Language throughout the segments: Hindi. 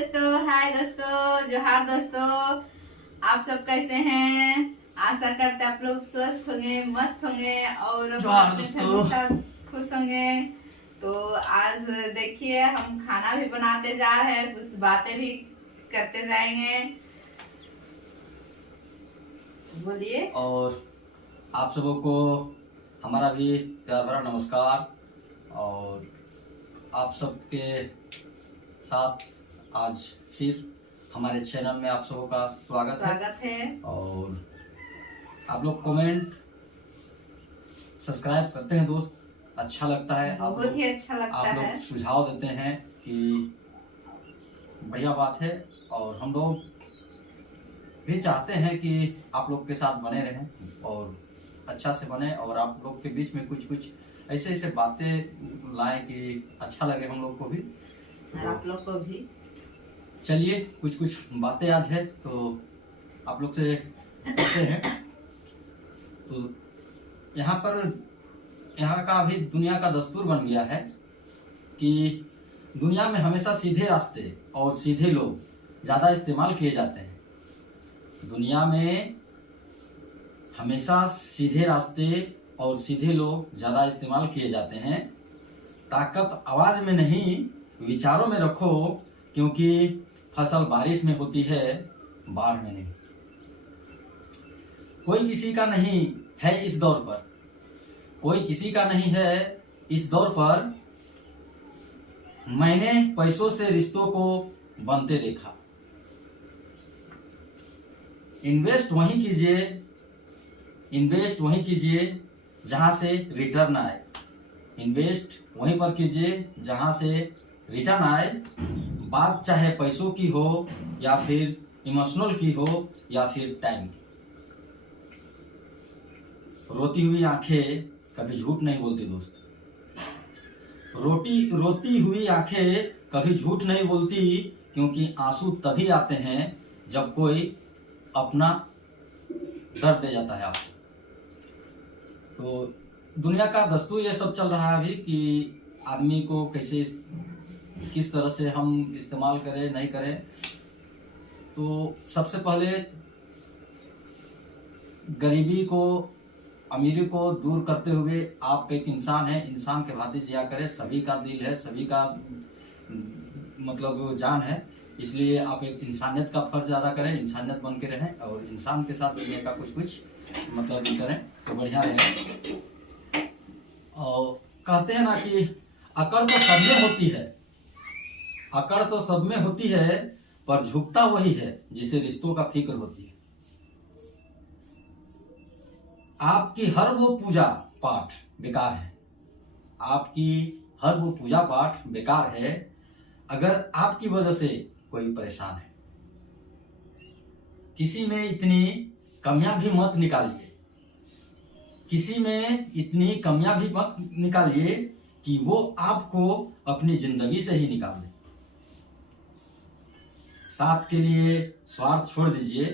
हाय दोस्तों, जोहार दोस्तों। आप सब कैसे हैं? आशा करते आप लोग स्वस्थ होंगे, मस्त होंगे और अपने फैमिली के साथ खुश होंगे। तो आज देखिए हम खाना भी बनाते जा रहे हैं, कुछ बातें भी करते जाएंगे। बोलिए। और आप सबों को हमारा भी प्यार भरा नमस्कार। और आप सबके साथ आज फिर हमारे चैनल में आप सबों का स्वागत है। और आप लोग कमेंट सब्सक्राइब करते हैं दोस्त, अच्छा लगता है। बहुत ही अच्छा लगता आप है। लोग सुझाव देते हैं कि बढ़िया बात है, और हम लोग भी चाहते हैं कि आप लोग के साथ बने रहें और अच्छा से बने, और आप लोग के बीच में कुछ ऐसे ऐसे बातें लाएं कि अच्छा लगे हम लोग को भी और आप लोग को भी। चलिए कुछ बातें आज है तो आप लोग से करते हैं। तो यहाँ का अभी दुनिया का दस्तूर बन गया है कि दुनिया में हमेशा सीधे रास्ते और सीधे लोग ज़्यादा इस्तेमाल किए जाते हैं। दुनिया में हमेशा सीधे रास्ते और सीधे लोग ज़्यादा इस्तेमाल किए जाते हैं। ताकत आवाज़ में नहीं, विचारों में रखो, क्योंकि फसल बारिश में होती है, बाढ़ में नहीं। कोई किसी का नहीं है इस दौर पर, कोई किसी का नहीं है इस दौर पर। मैंने पैसों से रिश्तों को बनते देखा। इन्वेस्ट वहीं कीजिए जहां से रिटर्न आए। इन्वेस्ट वहीं पर कीजिए जहां से रिटर्न आए। बात चाहे पैसों की हो या फिर इमोशनल की हो या फिर टाइम की। रोती हुई आंखें कभी झूठ नहीं बोलती दोस्त। रोती हुई आंखें कभी झूठ नहीं बोलती, क्योंकि आंसू तभी आते हैं जब कोई अपना दर्द दे जाता है आपको। तो दुनिया का दस्तूर ये सब चल रहा है अभी कि आदमी को कैसे किस तरह से हम इस्तेमाल करें, नहीं करें। तो सबसे पहले गरीबी को, अमीरी को दूर करते हुए आप एक इंसान है, इंसान के भांति जिया करें। सभी का दिल है, सभी का मतलब जान है, इसलिए आप एक इंसानियत का फर्ज अदा करें, इंसानियत बन के रहें और इंसान के साथ दुनिया का कुछ मतलब भी करें तो बढ़िया रहेगा। और कहते हैं ना कि अकड़ तो सब में होती है, अकड़ तो सब में होती है, पर झुकता वही है जिसे रिश्तों का फिक्र होती है। आपकी हर वो पूजा पाठ बेकार है, आपकी हर वो पूजा पाठ बेकार है अगर आपकी वजह से कोई परेशान है। किसी में इतनी कमियां भी मत निकालिए, किसी में इतनी कमियां भी मत निकालिए कि वो आपको अपनी जिंदगी से ही निकाल दे। साथ के लिए स्वार्थ छोड़ दीजिए,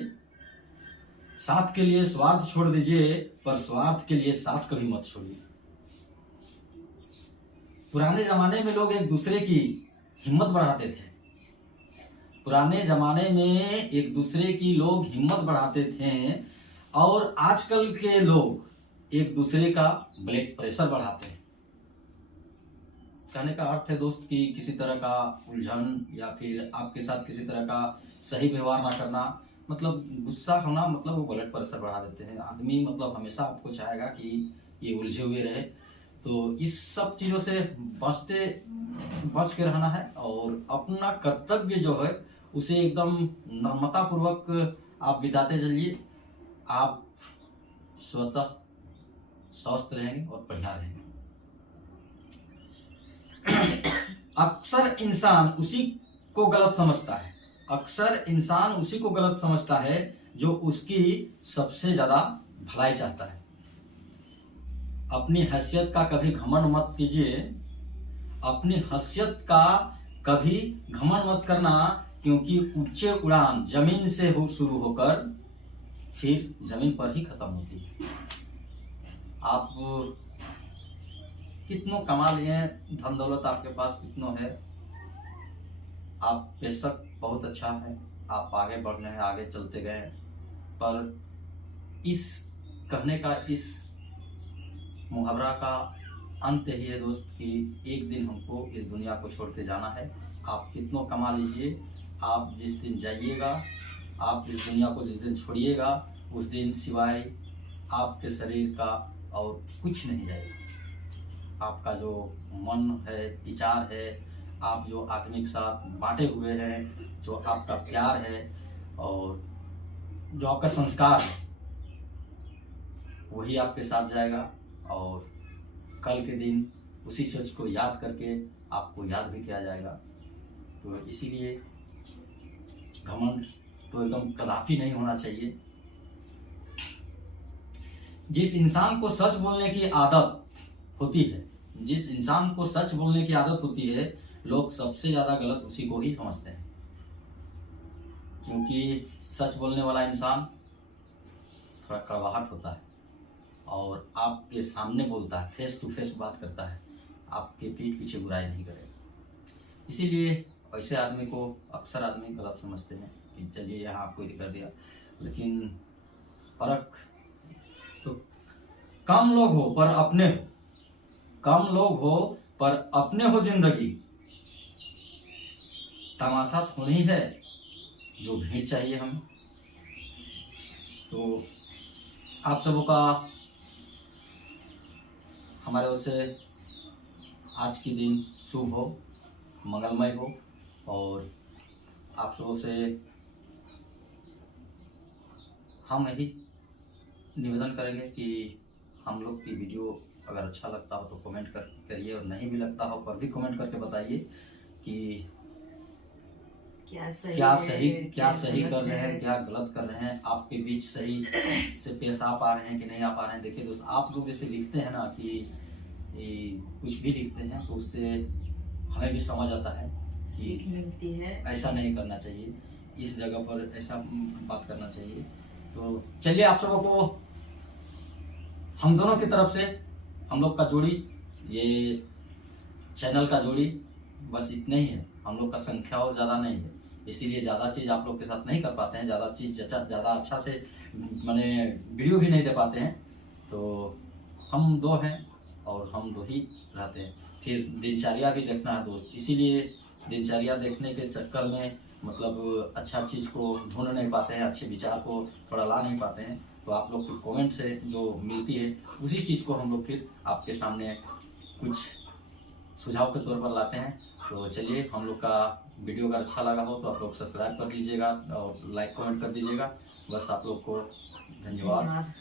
साथ के लिए स्वार्थ छोड़ दीजिए, पर स्वार्थ के लिए साथ कभी मत छोड़िए। पुराने जमाने में लोग एक दूसरे की हिम्मत बढ़ाते थे। पुराने जमाने में एक दूसरे की लोग हिम्मत बढ़ाते थे, और आजकल के लोग एक दूसरे का ब्लड प्रेशर बढ़ाते हैं। कहने का अर्थ है दोस्त कि किसी तरह का उलझन या फिर आपके साथ किसी तरह का सही व्यवहार ना करना, मतलब गुस्सा होना, मतलब वो ब्लड प्रेशर बढ़ा देते हैं। आदमी मतलब हमेशा आपको चाहेगा कि ये उलझे हुए रहे। तो इस सब चीज़ों से बच के रहना है, और अपना कर्तव्य जो है उसे एकदम नम्रता पूर्वक आप बिताते चलिए। आप स्वतः स्वस्थ रहेंगे और बढ़िया रहेंगे। अक्सर इंसान उसी को गलत समझता है, अक्सर इंसान उसी को गलत समझता है जो उसकी सबसे ज्यादा भलाई चाहता है। अपनी हैसियत का कभी घमंड मत कीजिए, अपनी हैसियत का कभी घमंड मत करना, क्योंकि ऊंचे उड़ान जमीन से शुरू होकर फिर जमीन पर ही खत्म होती है। आप कितनों कमा लिए, धन दौलत आपके पास कितनों है, आप बेशक बहुत अच्छा है, आप आगे बढ़ रहे हैं, आगे चलते गए, पर इस कहने का इस मुहावरा का अंत यही है दोस्त कि एक दिन हमको इस दुनिया को छोड़ के जाना है। आप कितनों कमा लीजिए, आप जिस दिन जाइएगा, आप इस दुनिया को जिस दिन छोड़िएगा, उस दिन सिवाय आपके शरीर का और कुछ नहीं जाएगा। आपका जो मन है, विचार है, आप जो आदमी के साथ बांटे हुए हैं, जो आपका प्यार है और जो आपका संस्कार है, वही आपके साथ जाएगा। और कल के दिन उसी चीज़ को याद करके आपको याद भी किया जाएगा। तो इसीलिए घमंड तो एकदम कदापि नहीं होना चाहिए। जिस इंसान को सच बोलने की आदत होती है, जिस इंसान को सच बोलने की आदत होती है, लोग सबसे ज़्यादा गलत उसी को ही समझते हैं। क्योंकि सच बोलने वाला इंसान थोड़ा कड़वाहट होता है और आपके सामने बोलता है, फेस टू फेस बात करता है, आपके पीठ पीछे बुराई नहीं करेगा। इसीलिए ऐसे आदमी को अक्सर आदमी गलत समझते हैं कि चलिए यहाँ आपको ये कर दिया। लेकिन फर्क तो कम लोग हो पर अपने हो, कम लोग हो पर अपने हो। जिंदगी तमाशा थोड़ी है जो भीड़ चाहिए हमें। तो आप सबों का हमारे ओर से आज की दिन शुभ हो, मंगलमय हो। और आप सबों से हम यही निवेदन करेंगे कि हम लोग की वीडियो अगर अच्छा लगता हो तो कमेंट करिए, और नहीं भी लगता हो पर भी कमेंट करके बताइए कि क्या सही कर रहे हैं, क्या गलत कर रहे हैं, आपके बीच सही से पेश आ पा रहे हैं कि नहीं आ पा रहे हैं। देखिए दोस्त, आप लोग जैसे लिखते हैं ना कि कुछ भी लिखते हैं तो उससे हमें भी समझ आता है, सीख मिलती है। ऐसा नहीं करना चाहिए, इस जगह पर ऐसा बात करना चाहिए। तो चलिए आप सबों को हम दोनों की तरफ से, हम लोग का जोड़ी, ये चैनल का जोड़ी बस इतने ही है। हम लोग का संख्या और ज़्यादा नहीं है, इसीलिए ज़्यादा चीज़ आप लोग के साथ नहीं कर पाते हैं, ज़्यादा चीज़ ज़्यादा अच्छा से मैंने वीडियो भी नहीं दे पाते हैं। तो हम दो हैं और हम दो ही रहते हैं। फिर दिनचर्या भी देखना है दोस्त, इसीलिए दिनचर्या देखने के चक्कर में मतलब अच्छा चीज़ को ढूंढ नहीं पाते हैं, अच्छे विचार को थोड़ा ला नहीं पाते हैं। तो आप लोग की कमेंट से जो मिलती है उसी चीज़ को हम लोग फिर आपके सामने कुछ सुझाव के तौर पर लाते हैं। तो चलिए, हम लोग का वीडियो अगर अच्छा लगा हो तो आप लोग सब्सक्राइब कर लीजिएगा और लाइक कमेंट कर दीजिएगा। बस आप लोग को धन्यवाद।